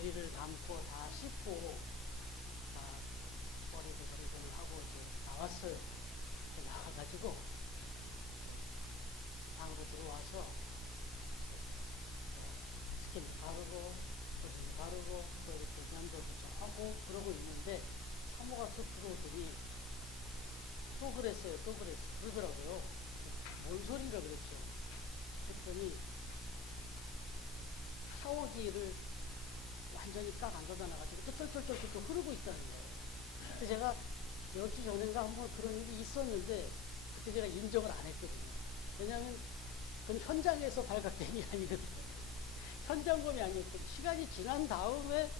머리를 감고 다 씻고 다 머리도 정돈을 하고 이제 나왔어요. 나와가지고 방으로 들어와서 스킨 바르고 거품 바르고 또 이렇게 면도도 좀 하고 그러고 있는데 사모가 또 들어오더니 또 그랬어요. 그러더라고요. 뭔 소리라 그랬죠. 그랬더니 샤워기를 완전히 딱 안 닫아놔가지고 또 쫄쫄쫄쫄 흐르고 있다는 거예요. 그래서 제가 몇 주 전인가 한번 그런 일이 있었는데 그때 제가 인정을 안 했거든요. 왜냐하면 그건 현장에서 발각된 게 아니거든요. 현장범이 아니었거든요. 시간이 지난 다음에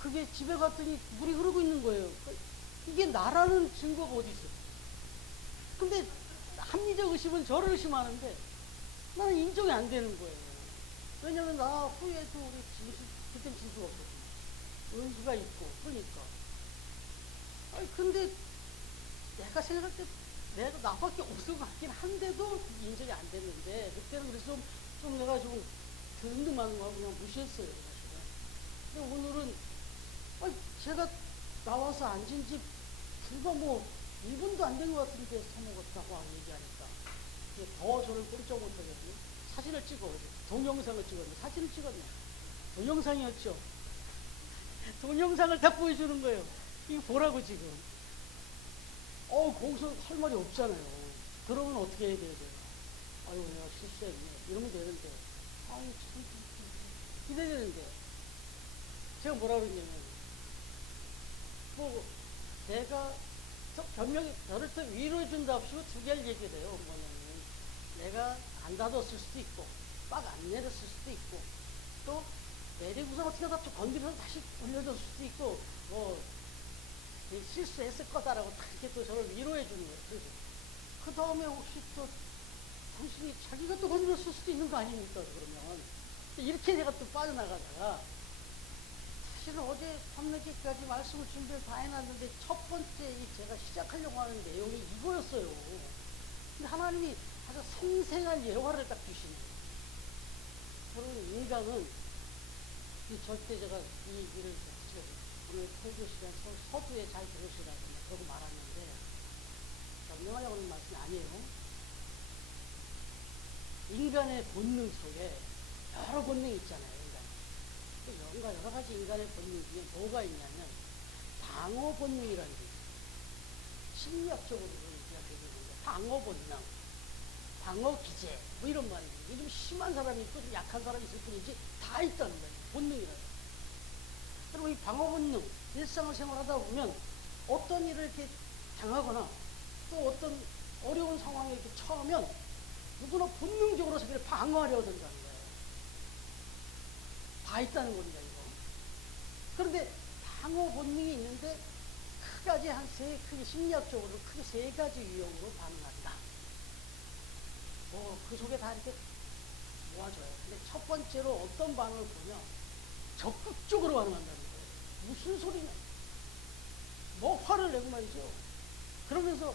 그게 집에 갔더니 물이 흐르고 있는 거예요. 이게 나라는 증거가 어디 있어요? 근데 합리적 의심은 저를 의심하는데 나는 인정이 안 되는 거예요. 왜냐면 나 후에도 우리 그땐 진수가 없거든요. 은수가 있고, 그러니까. 아니, 근데 내가 생각할 때 내가 나밖에 없을 것 같긴 한데도 인정이 안 됐는데, 그때는 그래서 좀 내가 좀 든든한 거 그냥 무시했어요, 사실은. 근데 오늘은, 아니, 제가 나와서 앉은 지 불과 뭐 1분도 안 된 것 같은데 사먹었다고 얘기하니까. 더 저를 꼼짝 못하겠네. 사진을 찍어가지고, 동영상을 찍었는데, 사진을 찍었네. 동영상이었죠. 동영상을 다 보여주는 거예요. 이거 보라고 지금. 거기서 할 말이 없잖아요. 그러면 어떻게 해야 돼요? 아유, 내가 실수했네. 이러면 되는데. 아유, 참, 이래야 되는데. 제가 뭐라 그랬냐면, 뭐, 내가, 변명이, 저를 또 위로해준답시고 두 개를 얘기를 해요. 뭐냐면, 내가 안 닫았을 수도 있고, 빡 안 내렸을 수도 있고, 또, 내리고서 어떻게 하다 또 건드려서 다시 올려줬을 수도 있고, 뭐, 실수했을 거다라고 딱 이렇게 또 저를 위로해 주는 거예요. 그래서 그 다음에 혹시 또 당신이 자기가 또 건드렸을 수도 있는 거 아닙니까? 그러면 이렇게 제가 또 빠져나가다가 사실은 어제 밤늦게까지 말씀을 준비를 다 해놨는데 첫 번째 제가 시작하려고 하는 내용이 이거였어요. 근데 하나님이 아주 생생한 예화를 딱 주시는 거예요. 그러면 인간은 절대 제가 이 얘기를 오늘 설교 시간 서두에 잘 들으시라고 그러고 말았는데 명하려고 하는 말씀이 아니에요. 인간의 본능 속에 여러 본능이 있잖아요. 인간. 여러 가지 인간의 본능 중에 뭐가 있냐면 방어 본능이라는 게 있어요. 심리학적으로 이야기해주는데 방어 본능, 방어 기제 뭐 이런 말이에요. 이게 좀 심한 사람이 있고 좀 약한 사람이 있을 뿐이지 다 있다는 거예요. 본능이라는 거. 그리고 이 방어 본능, 일상을 생활하다 보면 어떤 일을 이렇게 당하거나 또 어떤 어려운 상황에 이렇게 처하면 누구나 본능적으로 자기를 방어하려고 든다는 거예요. 다 있다는 겁니다, 이거. 그런데 방어 본능이 있는데 크게 심리학적으로 크게 세 가지 유형으로 반응한다. 그 속에 다 이렇게 모아져요. 근데 첫 번째로 어떤 반응을 보냐? 적극적으로 반응한다는 거예요. 무슨 소리냐? 뭐 화를 내고 말이죠. 그러면서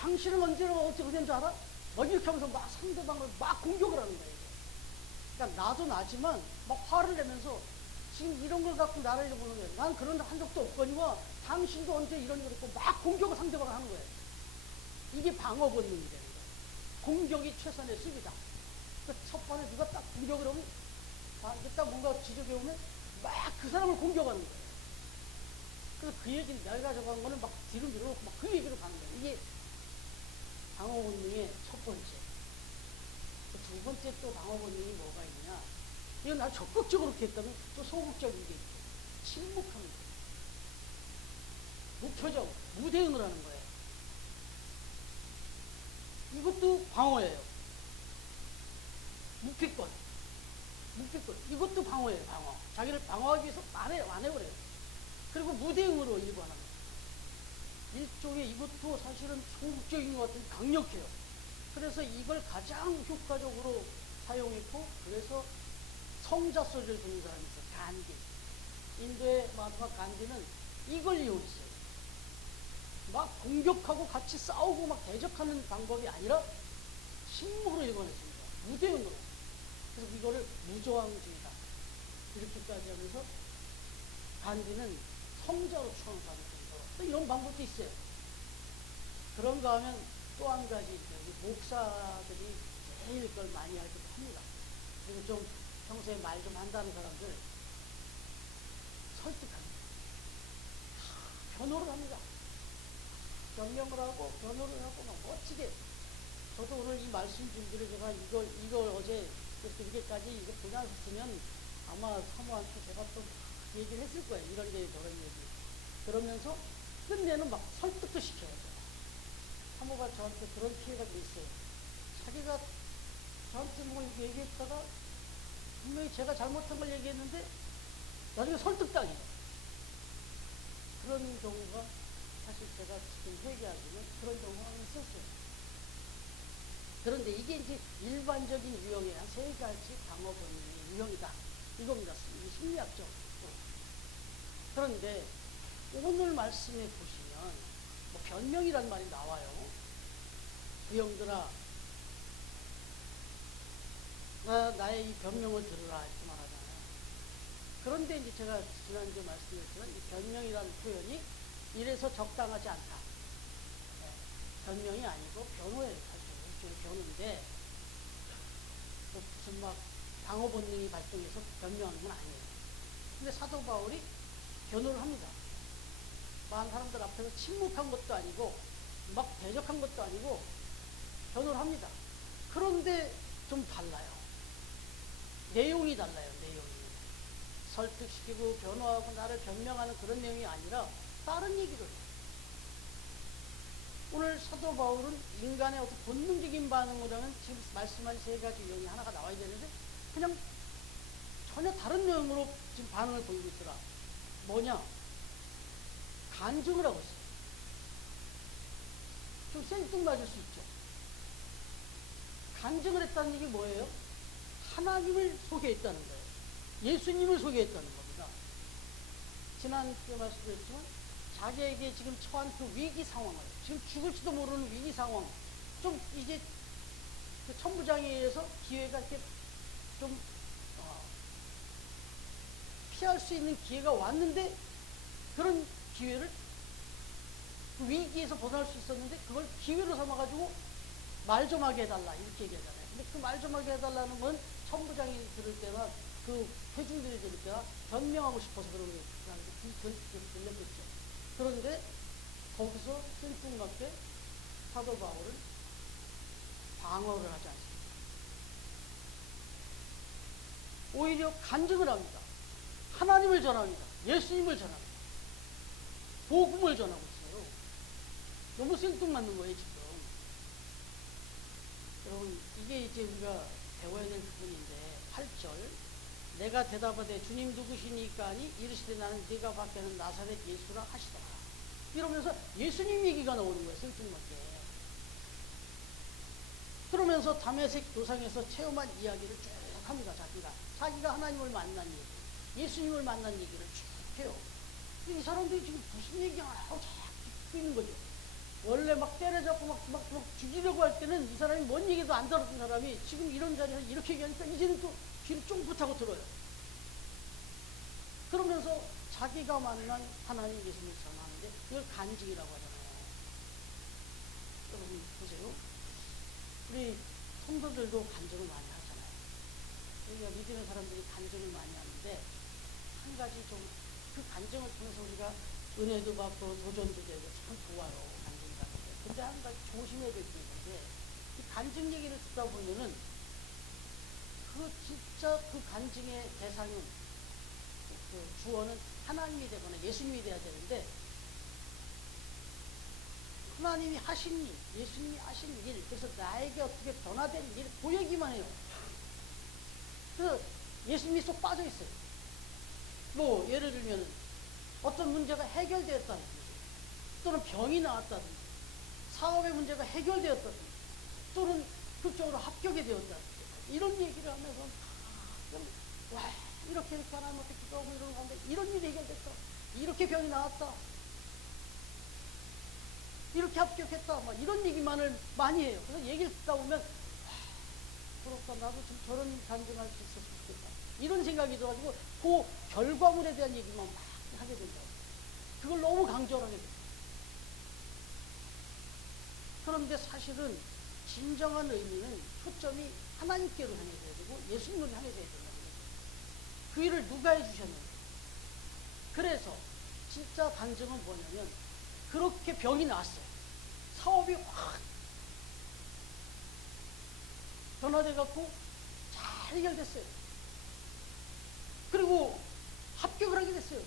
당신은 언제나 어떻게 된 줄 알아? 뭐 이렇게 하면서 막 상대방을 막 공격을 하는 거예요. 그러니까 나도 나지만 막 화를 내면서 지금 이런 걸 갖고 나를 보는 거예요. 난 그런 한 적도 없거니와 당신도 언제 이런 걸 했고 막 공격을 상대방을 하는 거예요. 이게 방어 본능이 되는 거예요. 공격이 최선의 수비다. 첫 번에 누가 딱 공격을 하면 딱 뭔가 지적해 오면 막 그 사람을 공격하는 거예요. 그래서 그 얘기는 내가 저거 한 거는 막 뒤로 밀어놓고 막 그 얘기로 가는 거예요. 이게 방어 본능의 첫 번째. 두 번째 또 방어 본능이 뭐가 있냐. 이건 아주 적극적으로 이렇게 했다면 또 소극적인 게 있고 침묵합니다. 무표정, 무대응을 하는 거예요. 이것도 방어예요. 묵힐권. 이것도 방어예요, 방어. 자기를 방어하기 위해서 안 해버려요. 그리고 무대응으로 일관합니다. 일종의 이것도 사실은 소극적인 것 같은 강력해요. 그래서 이걸 가장 효과적으로 사용했고, 그래서 성자 소리를 듣는 사람이 있어요. 간디. 인도의 마하트마 간디는 이걸 이용했어요. 막 공격하고 같이 싸우고 막 대적하는 방법이 아니라 침묵으로 일관했습니다. 무대응으로. 그래서 이거를 무저항주의다. 이렇게까지 하면서 간디는 성자로 추앙받을 정도로 또 이런 방법도 있어요. 그런가 하면 또 한 가지 목사들이 제일 그걸 많이 하기도 합니다. 그리고 좀 평소에 말 좀 한다는 사람들 설득합니다. 변호를 합니다. 변명을 하고 변호를 하고 막 멋지게. 저도 오늘 이 말씀 준비를 제가 이걸 어제 이렇게까지 이거 보내셨으면 아마 사모한테 제가 또 얘기를 했을 거예요. 이런 게 저런 얘기. 그러면서 끝내는 막 설득도 시켜요. 사모가 저한테 그런 피해가 좀 있어요. 자기가 저한테 뭐 이렇게 얘기했다가 분명히 제가 잘못한 걸 얘기했는데 나중에 설득당해요. 그런 경우가 사실 제가 지금 회개하기는 그런 경우가 있었어요. 그런데 이게 이제 일반적인 유형의 한 세 가지 방어 본능의 유형이다. 이겁니다. 심리학적. 그런데 오늘 말씀에 보시면 뭐 변명이란 말이 나와요. 그 형들아, 나의 이 변명을 들으라 이렇게 말하잖아요. 그런데 이제 제가 지난주에 말씀드렸지만 이 변명이라는 표현이 이래서 적당하지 않다. 네, 변명이 아니고 변호예요. 사실 변호인데 무슨 막 방어 본능이 발동해서 변명하는 건 아니에요. 근데 사도 바울이 변호를 합니다. 많은 사람들 앞에서 침묵한 것도 아니고 막 대적한 것도 아니고 변호를 합니다. 그런데 좀 달라요. 내용이 달라요. 내용이. 설득시키고 변호하고 나를 변명하는 그런 내용이 아니라 다른 얘기를 해요. 오늘 사도 바울은 인간의 어떤 본능적인 반응을 하는 지금 말씀한 세 가지 유형이 하나가 나와야 되는데 그냥 전혀 다른 내용으로 지금 반응을 보이고 있더라. 뭐냐? 간증을 하고 있어요. 좀 생뚱맞을 수 있죠. 간증을 했다는 얘기 뭐예요? 하나님을 소개했다는 거예요. 예수님을 소개했다는 겁니다. 지난주에 말씀드렸지만 자기에게 지금 처한 그 위기 상황을, 지금 죽을지도 모르는 위기 상황, 좀 이제 그 천부장에 의해서 기회가 이렇게 좀 피할 수 있는 기회가 왔는데 그런 기회를 그 위기에서 벗어날 수 있었는데 그걸 기회로 삼아가지고 말 좀 하게 해달라 이렇게 얘기하잖아요. 근데 그 말 좀 하게 해달라는 건 천부장이 들을 때나 그 회중들이 들을 때나 변명하고 싶어서 그런 게 들렸겠죠. 그런데 거기서 생뚱맞게 사도 바울은 방어를 하지 않습니다. 오히려 간증을 합니다. 하나님을 전합니다. 예수님을 전합니다. 복음을 전하고 있어요. 너무 생뚱맞는 거예요, 지금. 여러분, 이게 이제 우리가 배워야 될 부분인데, 8절. 내가 대답하되 주님 누구시니까 하니 이르시되 나는 네가 밖에는 나사렛 예수라 하시더라. 이러면서 예수님 얘기가 나오는 거예요, 생뚱맞게. 그러면서 다메섹 도상에서 체험한 이야기를 쭉 합니다, 자기가 하나님을 만난 얘기, 예수님을 만난 얘기를 쭉 해요. 이 사람들이 지금 무슨 얘기를 하고 자꾸 듣고 있는 거죠. 원래 막 때려잡고 막 죽이려고 할 때는 이 사람이 뭔 얘기도 안 들었던 사람이 지금 이런 자리에서 이렇게 얘기하니까 이제는 또 귀를 쫑긋하고 들어요. 그러면서 자기가 만난 하나님 예수님을 전하는데 그걸 간증이라고 하잖아요. 여러분 보세요. 우리 성도들도 간증을 많이 하잖아요. 우리가 믿음의 사람들이 간증을 많이 하는데 한 가지 좀 그 간증을 통해서 우리가 은혜도 받고 도전도 되고 참 좋아요. 간증이라는 게. 근데 한 가지 조심해야 될 게 있는데 이 간증 얘기를 듣다 보면은 그 진짜 그 간증의 대상은 그 주어는 하나님이 되거나 예수님이 돼야 되는데 하나님이 하신 일, 예수님이 하신 일, 그래서 나에게 어떻게 변화된 일 보이기만 해요. 그래서 예수님이 쏙 빠져 있어요. 뭐 예를 들면 어떤 문제가 해결되었다든지 또는 병이 나왔다든지 사업의 문제가 해결되었다든지 또는 그쪽으로 합격이 되었다든지 이런 얘기를 하면서 와 이렇게 하나님 앞에 기도하고 이러는 가운데 이런 일이 해결됐다, 이렇게 병이 나왔다, 이렇게 합격했다, 막 이런 얘기만을 많이 해요. 그래서 얘기를 듣다 보면 부럽다, 나도 좀 저런 간증할 수 있었으면 좋겠다. 이런 생각이 들어가지고 그 결과물에 대한 얘기만 막 하게 된다고. 그걸 너무 강조를 하게 돼요. 그런데 사실은 진정한 의미는 초점이 하나님께로 향해져야 되고 예수님을 향해져야 된다는 거예요. 그 일을 누가 해주셨는지. 그래서 진짜 간증은 뭐냐면 그렇게 병이 나왔어요. 사업이 확 변화돼 갖고 잘 해결됐어요. 그리고 합격을 하게 됐어요.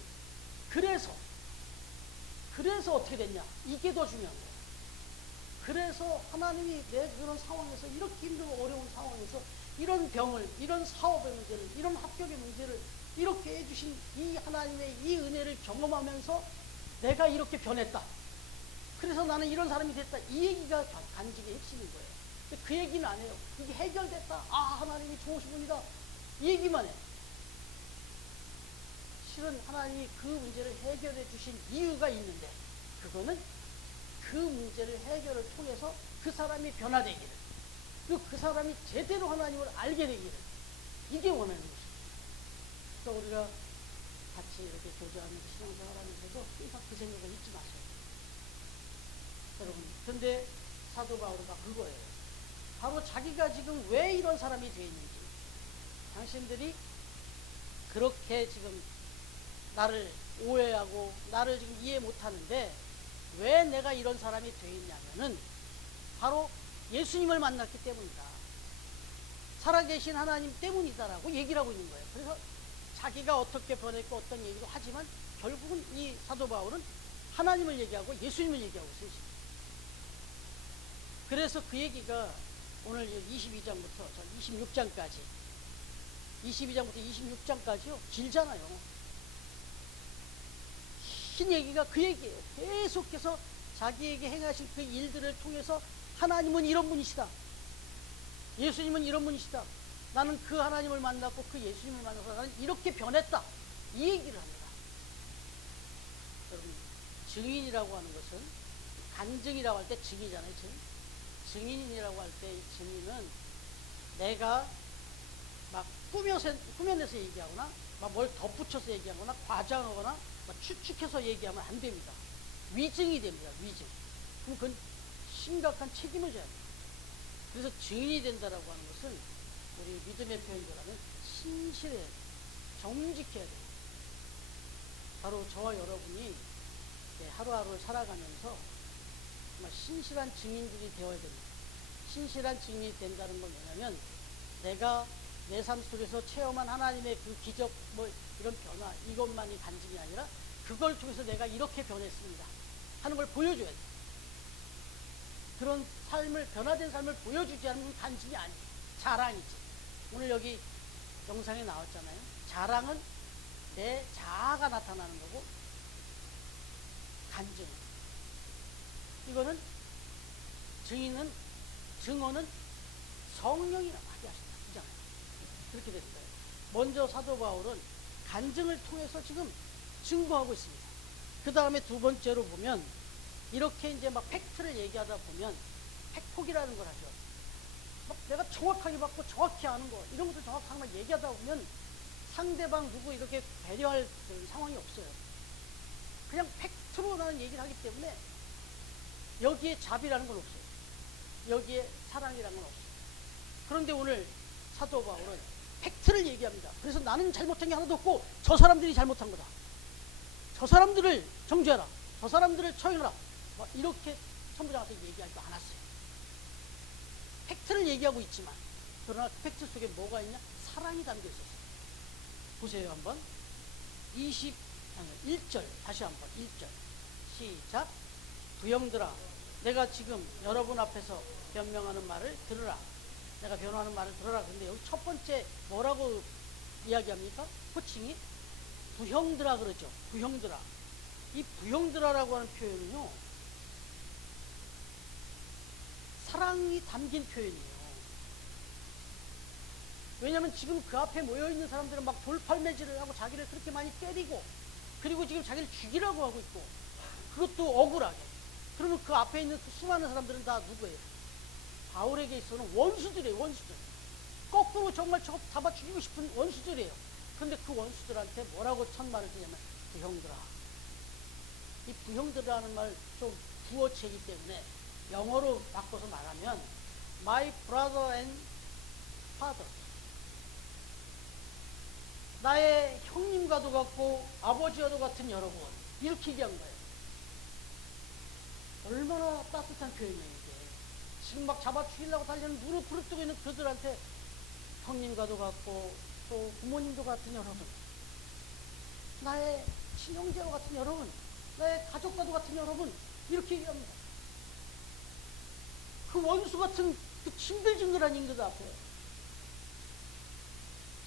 그래서 어떻게 됐냐? 이게 더 중요한 거예요. 그래서 하나님이 내 그런 상황에서 이렇게 힘들고 어려운 상황에서 이런 병을, 이런 사업의 문제를, 이런 합격의 문제를 이렇게 해주신 이 하나님의 이 은혜를 경험하면서 내가 이렇게 변했다. 그래서 나는 이런 사람이 됐다. 이 얘기가 간증의 핵심인 거예요. 근데 그 얘기는 안 해요. 그게 해결됐다. 아, 하나님이 좋으신 분이다. 이 얘기만 해요. 실은 하나님이 그 문제를 해결해 주신 이유가 있는데 그거는 그 문제를 해결을 통해서 그 사람이 변화되기를, 그리고 그 사람이 제대로 하나님을 알게 되기를, 이게 원하는 것입니다. 그러니까 우리가 같이 이렇게 교제하면서 신앙생활하면서도 항상 그 생각을 잊지 마세요. 여러분, 근데 사도 바울가 그거예요. 바로 자기가 지금 왜 이런 사람이 되어 있는지, 당신들이 그렇게 지금 나를 오해하고 나를 지금 이해 못하는데 왜 내가 이런 사람이 되어 있냐면은 바로 예수님을 만났기 때문이다. 살아계신 하나님 때문이다라고 얘기를 하고 있는 거예요. 그래서 자기가 어떻게 변했고 어떤 얘기도 하지만 결국은 이 사도 바울은 하나님을 얘기하고 예수님을 얘기하고 있어요. 그래서 그 얘기가 오늘 22장부터 26장까지 22장부터 26장까지요. 길잖아요. 긴 얘기가 그 얘기예요. 계속해서 자기에게 행하신 그 일들을 통해서 하나님은 이런 분이시다. 예수님은 이런 분이시다. 나는 그 하나님을 만났고 그 예수님을 만나서 나는 이렇게 변했다. 이 얘기를 합니다. 여러분, 증인이라고 하는 것은 간증이라고 할 때 증이잖아요. 증인이라고 할 때 이 증인은 내가 막 꾸며내서 얘기하거나 막 뭘 덧붙여서 얘기하거나 과장하거나 막 추측해서 얘기하면 안 됩니다. 위증이 됩니다. 위증. 그럼 그건 심각한 책임을 져야 됩니다. 그래서 증인이 된다라고 하는 것은 우리 믿음의 표현으로는 신실해야 돼요. 정직해야 돼요. 바로 저와 여러분이 하루하루를 살아가면서 정말 신실한 증인들이 되어야 됩니다. 신실한 증인이 된다는 건 뭐냐면 내가 내 삶 속에서 체험한 하나님의 그 기적 뭐 이런 변화 이것만이 간증이 아니라 그걸 통해서 내가 이렇게 변했습니다 하는 걸 보여줘야 돼. 그런 삶을 변화된 삶을 보여주지 않으면 간증이 아니에요. 자랑이지. 오늘 여기 영상에 나왔잖아요. 자랑은 내 자아가 나타나는 거고 간증 이거는 증언은 성령이라 말이 하시잖아요. 그렇게 됐어요. 먼저 사도 바울은 간증을 통해서 지금 증거하고 있습니다. 그 다음에 두 번째로 보면 이렇게 이제 막 팩트를 얘기하다 보면 팩폭이라는 걸 하죠. 막 내가 정확하게 받고 정확히 아는 거 이런 것을 정확하게 막 얘기하다 보면 상대방 누구 이렇게 배려할 상황이 없어요. 그냥 팩트로 나는 얘기를 하기 때문에 여기에 자비라는 건 없어요. 여기에 사랑이라는 건 없어요. 그런데 오늘 사도 바울은 팩트를 얘기합니다. 그래서 나는 잘못한 게 하나도 없고 저 사람들이 잘못한 거다. 저 사람들을 정죄하라. 저 사람들을 처형하라. 뭐 이렇게 천부장한테 얘기하지도 않았어요. 팩트를 얘기하고 있지만 그러나 그 팩트 속에 뭐가 있냐? 사랑이 담겨 있었어요. 보세요 한번 1절 다시 한번 1절 시작. 부형들아 내가 지금 여러분 앞에서 변명하는 말을 들으라. 내가 변호하는 말을 들어라. 근데 여기 첫 번째 뭐라고 이야기합니까? 호칭이 부형들아 그러죠. 부형들아. 이 부형들아라고 하는 표현은요 사랑이 담긴 표현이에요. 왜냐하면 지금 그 앞에 모여있는 사람들은 막 돌팔매질을 하고 자기를 그렇게 많이 때리고 그리고 지금 자기를 죽이라고 하고 있고 그것도 억울하게. 그러면 그 앞에 있는 그 수많은 사람들은 다 누구예요? 바울에게 있어서는 원수들이에요. 원수들. 거꾸로 정말 저거 잡아 죽이고 싶은 원수들이에요. 근데 그 원수들한테 뭐라고 첫말을 드냐면 부형들아. 이 부형들이라는 말 좀 부어체이기 때문에 영어로 바꿔서 말하면 my brother and father. 나의 형님과도 같고 아버지와도 같은 여러분. 이렇게 얘기한 거예요. 얼마나 따뜻한 표현이에요, 이게. 지금 막 잡아 죽이려고 달리는 무릎 꿇뜨고 있는 그들한테 형님과도 같고 또 부모님도 같은 여러분, 나의 친형제와 같은 여러분, 나의 가족과도 같은 여러분, 이렇게 얘기합니다. 그 원수 같은 그 징글징글한 인들 앞에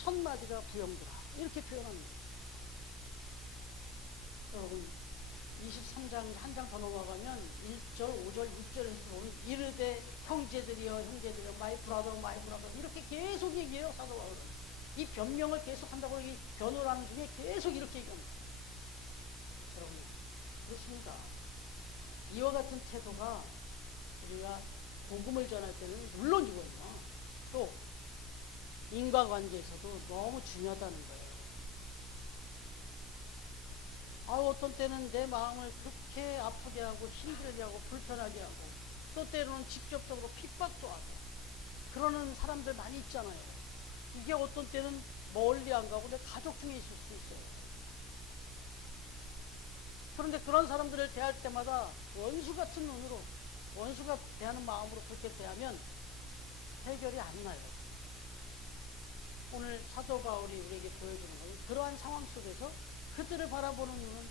첫 마디가 부형들아, 이렇게 표현합니다. 여러분 23장 한 장 더 넘어가면 1절, 5절, 6절에서 보면 이르되 형제들이여 형제들이여 마이 브라더 마이 브라더 이렇게 계속 얘기해요. 사도 바울은 이 변명을 계속 한다고 이 변호라는 중에 계속 이렇게 얘기합니다. 여러분 그렇습니다. 이와 같은 태도가 우리가 복음을 전할 때는 물론이거든요. 또 인과관계에서도 너무 중요하다는 거예요. 어떤 때는 내 마음을 그렇게 아프게 하고 힘들게 하고 불편하게 하고 또 때로는 직접적으로 핍박도 하고 그러는 사람들 많이 있잖아요. 이게 어떤 때는 멀리 안 가고 내 가족 중에 있을 수 있어요. 그런데 그런 사람들을 대할 때마다 원수 같은 눈으로 원수가 대하는 마음으로 그렇게 대하면 해결이 안 나요. 오늘 사도 바울이 우리에게 보여주는 것은 그러한 상황 속에서 그들을 바라보는 눈은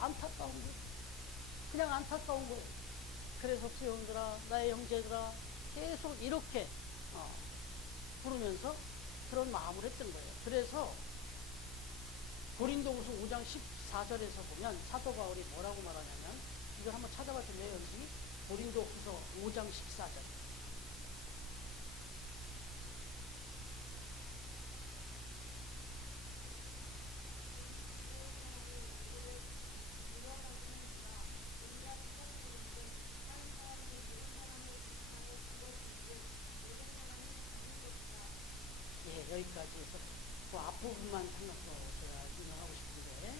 안타까운 거예요. 그냥 안타까운 거예요. 그래서 부형들아 나의 형제들아 계속 이렇게 부르면서 그런 마음을 했던 거예요. 그래서 고린도후서 5장 14절에서 보면 사도 바울이 뭐라고 말하냐면 이걸 한번 찾아봐 줄래요? 여기 고린도후서 5장 14절. 여기까지 해서 그 앞부분만 생각해서 제가 인용하고 싶은데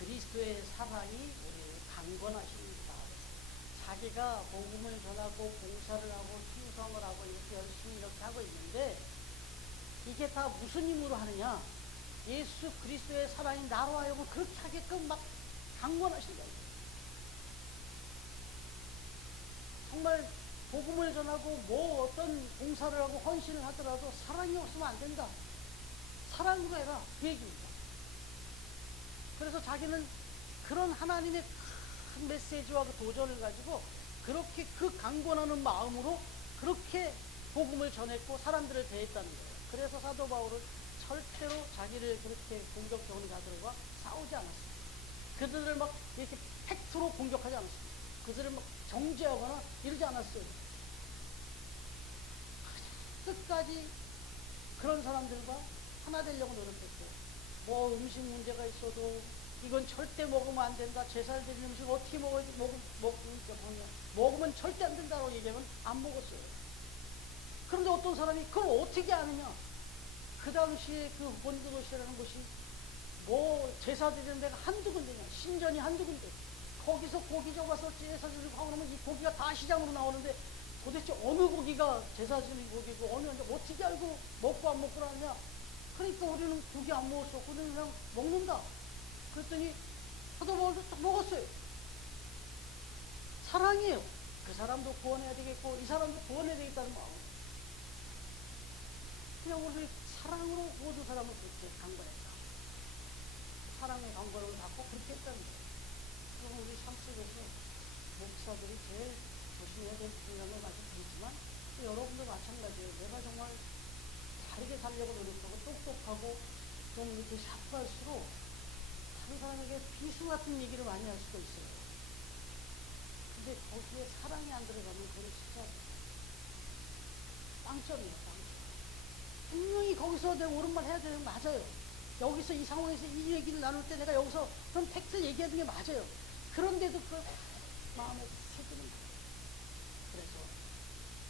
그리스도의 사랑이 우리를 강권하십니다. 자기가 복음을 전하고 봉사를 하고 충성을 하고 이렇게 열심히 이렇게 하고 있는데 이게 다 무슨 힘으로 하느냐? 예수 그리스도의 사랑이 나로 하여금 그렇게 하게끔 막 강권하신다. 정말 복음을 전하고 뭐 어떤 봉사를 하고 헌신을 하더라도 사랑이 없으면 안 된다. 사랑으로 해라. 그 얘기입니다. 그래서 자기는 그런 하나님의 큰 메시지와 그 도전을 가지고 그렇게 그 강권하는 마음으로 그렇게 복음을 전했고 사람들을 대했다는 거예요. 그래서 사도 바울은 절대로 자기를 그렇게 공격해오는 자들과 싸우지 않았습니다. 그들을 막 이렇게 팩트로 공격하지 않았습니다. 그들을 막 정죄하거나 이러지 않았어요. 끝까지 그런 사람들과 하나 되려고 노력했어요. 뭐 음식 문제가 있어도 이건 절대 먹으면 안 된다. 제사를 드리는 음식 어떻게 먹으면 절대 안 된다고 얘기하면 안 먹었어요. 그런데 어떤 사람이 그걸 어떻게 아느냐? 그 당시에 그 본드도시라는 곳이 뭐 제사 드리는 데가 한두 군데냐? 신전이 한두 군데. 거기서 고기 잡아서 제사 드리고 하고 그러면 이 고기가 다 시장으로 나오는데 도대체 어느 고기가 제사 드리는 고기고 어느 어떻게 알고 먹고 안 먹고 하느냐? 그러니까 우리는 고기 안 먹었어. 우리는 그냥 먹는다. 그랬더니 사도 바울도 딱 먹었어요. 사랑이에요. 그 사람도 구원해야 되겠고 이 사람도 구원해야 되겠다는 마음. 그냥 우리 사랑으로 모든 사람을 그렇게 강권했다. 사랑의 강권을 갖고 그렇게 했다는 거예요. 그럼 우리 삶 속에서 목사들이 제일 조심해야 될 중요한 말씀드리지만 여러분도 마찬가지예요. 내가 정말 다르게 살려고 노력하고 똑똑하고 좀 이렇게 샤프할수록 다른 사람에게 비수 같은 얘기를 많이 할 수가 있어요. 근데 거기에 사랑이 안 들어가면 그건 진짜 빵점이에요. 빵점. 분명히 거기서 내 옳은 말 해야 되는 거 맞아요. 여기서 이 상황에서 이 얘기를 나눌 때 내가 여기서 그런 팩트 얘기하는 게 맞아요. 그런데도 그 마음에 새기는 거예요. 그래서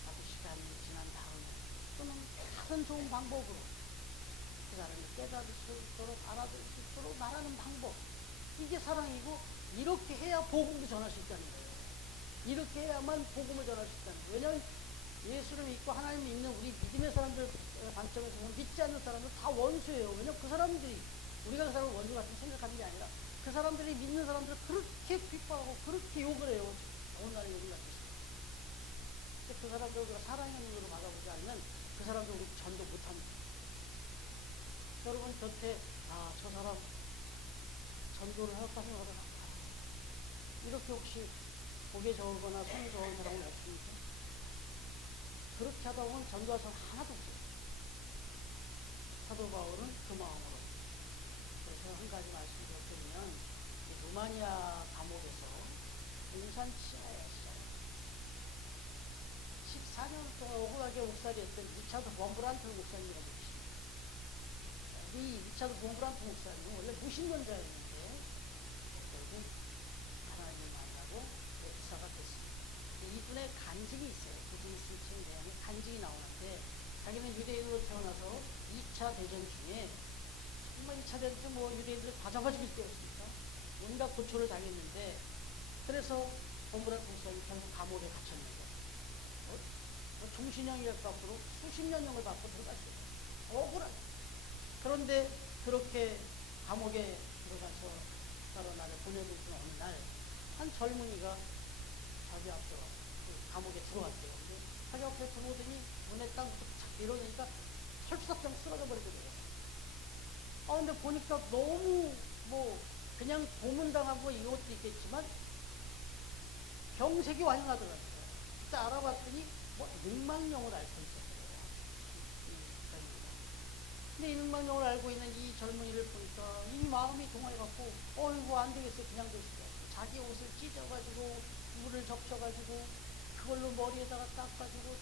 나도 시간이 지난 다음에 또는 같은 좋은 방법으로 그 사람이 깨달을 수 있도록 알아들 수 있도록 말하는 방법, 이게 사랑이고, 이렇게 해야 복음을 전할 수 있다는 거예요. 이렇게 해야만 복음을 전할 수 있다는 거예요. 왜냐하면 예수를 믿고 하나님 믿는 우리 믿음의 사람들 관점에서 보면 믿지 않는 사람들 다 원수예요. 왜냐하면 그 사람들이, 우리가 그 사람을 원수 같이 생각하는 게 아니라 그 사람들이 믿는 사람들을 그렇게 핍박하고 그렇게 욕을 해요. 더군다나 욕을 하고 있어요. 그 사람들 우리가 사랑의 눈으로 받아보지 않으면 그 사람들 우리 전도 못합니다. 여러분 곁에 저 사람 전도를 할까 생각하다가 이렇게 혹시 보기에 좋거나 손이 좋은 사람은 없습니까? 그렇게 하다 보면 전도할 사람 하나도 없어요. 사도 바울은 그 마음으로. 그래서 한 가지 말씀드렸더니 루마니아 감옥에서 공산치하였어요. 14년 동안 억울하게 옥살이했던 리차드 범브란트 목사님이라고 계십니다. 이 리차드 범브란트 목사님은 원래 무신론자였는데 결국 하나님을 만나고 목사가 됐습니다. 이분의 간증이 있어요. 부지니스 내용에 간증이 나오는데, 자기는 유대인으로 태어나서 2차 대전 중에, 정말 2차 대전 때 유대인들을 다 잡아 죽일 때였습니까? 온갖 고초를 당했는데, 그래서 범브란트 목사님 결국 감옥에 갇혔는데, 종신형이랄 앞으로 수십 년형을 받고 들어갔어요. 억울하게. 그런데 그렇게 감옥에 들어가서 다른 날에 보내주는 어느 날, 한 젊은이가 자기 앞에 감옥에 들어왔대요. 근데 자기 앞에 들어오더니 문에 딱 이러니까 철수석장 쓰러져 버리더라고요. 근데 보니까 너무 그냥 고문당하고 이것도 있겠지만 병색이 완연하더라고요. 그때 알아봤더니 능망령을 앓고 있었어요. 근데 이 능망령을 알고 있는 이 젊은이를 보니까 이 마음이 동화해갖고 이거 안 되겠어, 그냥 됐어. 자기 옷을 찢어가지고 물을 적셔가지고 그걸로 머리에다가 닦아주고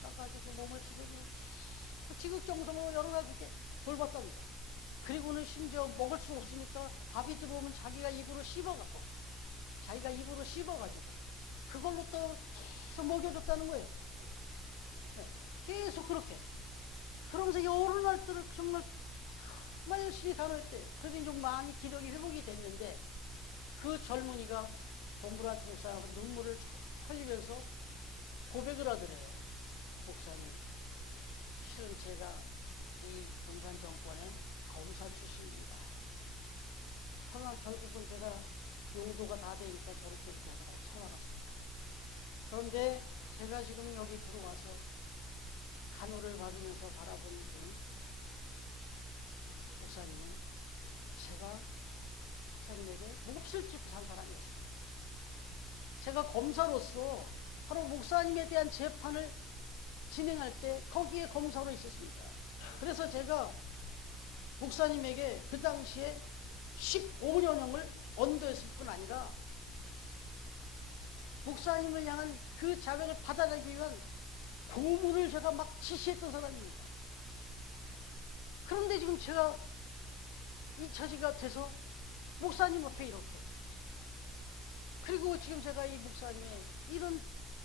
몸을 찢어주고 지극정성으로 여러 가지 돌봤답니다. 그리고는 심지어 먹을 수 없으니까 밥이 들어오면 자기가 입으로 씹어가지고 그걸로 또 먹여줬다는 거예요. 계속 그렇게. 그러면서 여러 날들을 정말 열심히 다녔대요. 그래서 좀 많이 기력이 회복이 됐는데, 그 젊은이가 범브란트 목사하고 눈물을 흘리면서 고백을 하더래요. 목사님, 실은 제가 이 공산 정권의 검사 출신입니다. 하지만 결국은 제가 용도가 다 되니까 저렇게 살아갔습니다. 그런데 제가 지금 여기 들어와서 간호를 받으면서 바라보는 목사님은 제가 목사님에게 몹쓸 짓을 한 사람이었습니다. 제가 검사로서 바로 목사님에 대한 재판을 진행할 때 거기에 검사로 있었습니다. 그래서 제가 목사님에게 그 당시에 15년형을 언도했을 뿐 아니라 목사님을 향한 그 자격을 받아내기 위한 고문을 제가 막 지시했던 사람입니다. 그런데 지금 제가 이 처지가 돼서 목사님 앞에 이렇게, 그리고 지금 제가 이 목사님의 이런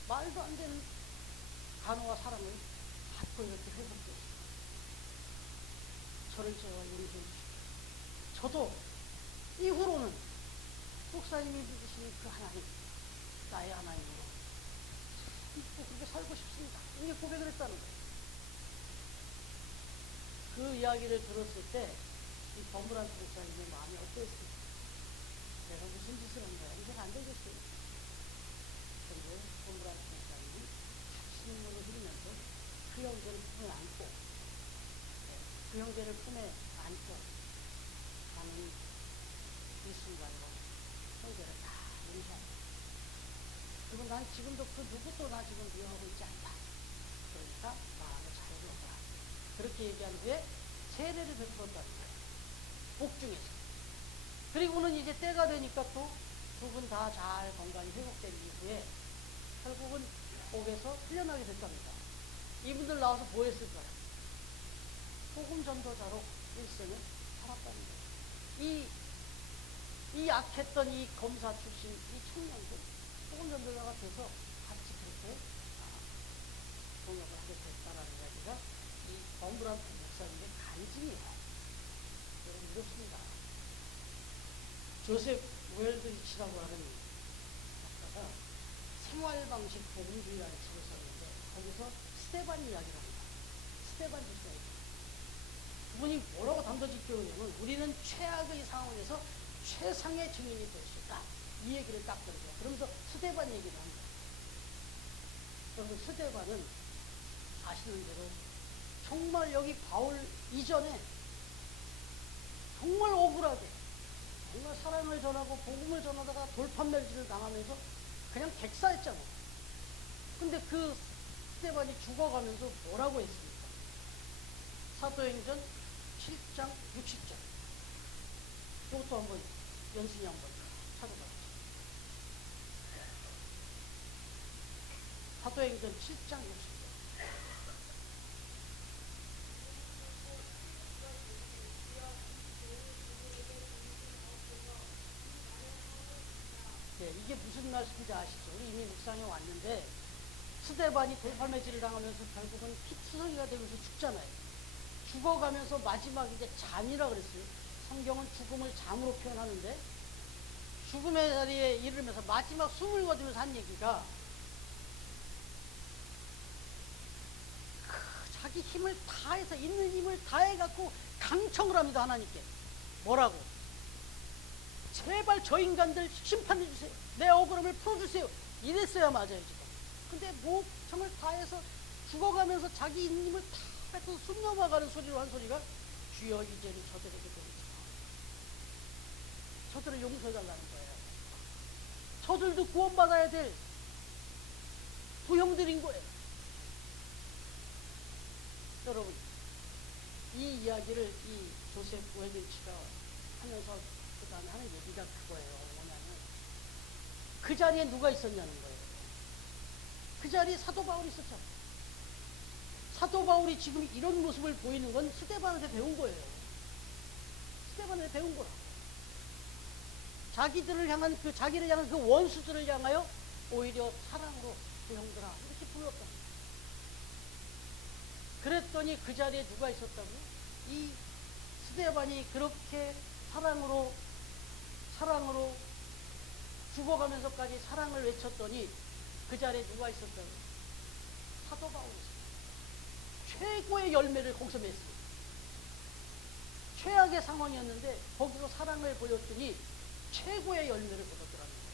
말도 안 되는 간호와 사랑을 받고 이렇게 회복됐습니다. 저를 제가 용서해 주십시오. 저도 이후로는 목사님이 믿으시는 그 하나님, 나의 하나님으로 그렇게 살고 싶습니다. 이게 고백을 했다는 거예요. 그 이야기를 들었을 때 이 범브란트 목사님의 마음이 어땠습니까? 내가 무슨 짓을 한 거야? 이건 안 되겠어요. 그런데 범브란트 목사님이 같이 눈물을 흘리면서 그 형제를 품에 안고, 그 형제를 품에 안고 나는 이 순간으로 형제를 다 용서한다. 그리고 난 지금도 그 누구도 나 지금 미워하고 있지 않다. 그러니까 마음을 잘 먹어라. 그렇게 얘기한 후에 세례를 베풀었다는 거예요. 복중에서. 그리고는 이제 때가 되니까 또 두 분 다 잘 건강이 회복된 이후에 결국은 옥에서 풀려나게 됐답니다. 이분들 나와서 뭐 했을까요? 복음 전도자로 일생을 살았다는 거예요. 이 악했던 이 검사 출신 이 청년들 복음 전도자가 돼서 같이 그렇게 동역을 하게 됐다라는 이야기가 이 범브란 목사님의 간증이에요. 여러분 이렇습니다. 조셉 웰드리치라고 하는 작가가 생활방식 복음주의라는 책을 썼는데 거기서 스테반 이야기를 합니다. 스테반 집사님. 그분이 뭐라고 단도직입적이냐면 우리는 최악의 상황에서 최상의 증인이 될 수 있다. 이 얘기를 딱 들죠. 그러면서 스테반 얘기를 합니다. 여러분 스테반은 아시는 대로 정말 여기 바울 이전에 정말 억울하게 정말 사랑을 전하고 복음을 전하다가 돌판매질을 당하면서 그냥 객사했잖아. 근데 그 스테반이 죽어가면서 뭐라고 했습니까? 사도행전 7장 60절. 이것도 한번 연순이 한번 찾아봐주세요. 사도행전 7장 60절. 네, 이게 무슨 말씀인지 아시죠? 우리 이미 묵상에 왔는데 스데반이 돌팔매질을 당하면서 결국은 피투성이가 되면서 죽잖아요. 죽어가면서 마지막 이제 잠이라 그랬어요. 성경은 죽음을 잠으로 표현하는데 죽음의 자리에 이르면서 마지막 숨을 거두면서 한 얘기가 자기 힘을 다해서 있는 힘을 다해갖고 강청을 합니다. 하나님께. 뭐라고? 제발 저 인간들 심판해 주세요. 내 억울함을 풀어주세요. 이랬어야 맞아요 지금. 근데 목청을 다해서 죽어가면서 자기 있는 힘을 다 해서 숨 넘어가는 소리로 한 소리가 주여 이제는 저들에게 보내주사. 저들을 용서해달라는 거예요. 저들도 구원받아야 될 부형들인 거예요. 여러분 이 이야기를 이 조셉 웰리치가 하면서 그 다음에 하는 얘기가 그거예요. 뭐냐면 그 자리에 누가 있었냐는 거예요. 그 자리에 사도 바울이 있었죠. 사도 바울이 지금 이런 모습을 보이는 건 스데반한테 배운 거예요. 스데반한테 배운 거라. 자기들을 향한 자기를 향한 그 원수들을 향하여 오히려 사랑으로 그 형들아 이렇게 불렀다. 그랬더니 그 자리에 누가 있었다고요? 이 스데반이 그렇게 사랑으로 죽어가면서까지 사랑을 외쳤더니 그 자리에 누가 있었다고요? 사도 바울이 있었어요. 최고의 열매를 거기서 맺습니다. 최악의 상황이었는데 거기서 사랑을 보였더니 최고의 열매를 거뒀더라는 거예요.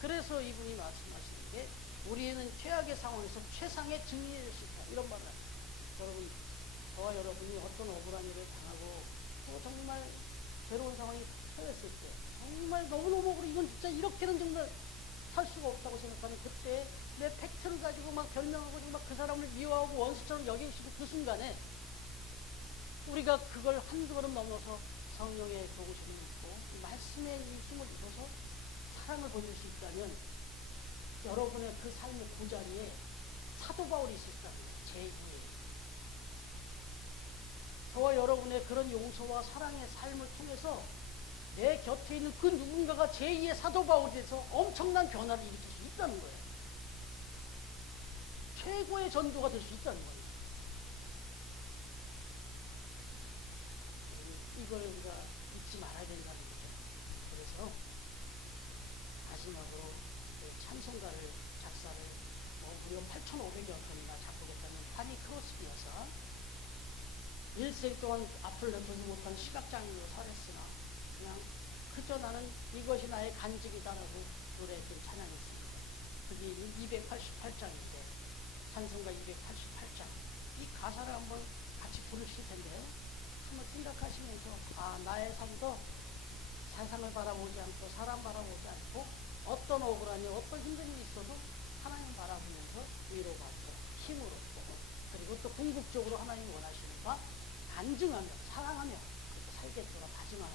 그래서 이분이 말씀하시는 게 우리는 최악의 상황에서 최상의 증인이 될 수 있다. 이런 말을 합니다. 여러분, 저와 여러분이 어떤 억울한 일을 당하고 또 정말 괴로운 상황이 처했을 때 정말 너무너무 억울해. 이건 진짜 이렇게는 정말 살 수가 없다고 생각하는 그때 내 팩트를 가지고 막 변명하고 막 그 사람을 미워하고 원수처럼 여기시는 그 순간에 우리가 그걸 한두 걸음 넘어서 성령의 도우심을 입고 말씀의 힘을 입어서 사랑을 보여줄 수 있다면 여러분의 그 삶의 그 자리에 사도 바울이 있을 거예요. 제2의 저와 여러분의 그런 용서와 사랑의 삶을 통해서 내 곁에 있는 그 누군가가 제2의 사도 바울이 돼서 엄청난 변화를 일으킬 수 있다는 거예요. 최고의 전도가 될 수 있다는 거예요. 이걸 우리가 잊지 말아야 된다는 거죠. 그래서 마지막으로 찬송가를 작사를 무려 8,500여 편이나 작곡했다는 파니 크로스비여서 1생 동안 앞을 내보지 못한 시각장애로 살았으나 그냥 그저 나는 이것이 나의 간직이다라고 노래했던 찬양이 있습니다. 그게 288장인데 찬송가 288장 이 가사를 한번 같이 부르실 텐데 한번 생각하시면서 나의 삶도 세상을 바라보지 않고 사람 바라보지 않고 어떤 억울하니 어떤 힘든 일이 있어도 하나님 바라보면서 위로받고 힘을 얻고 그리고 또 궁극적으로 하나님 원하시는 바 간증하며 사랑하며 살겠구나 다짐하는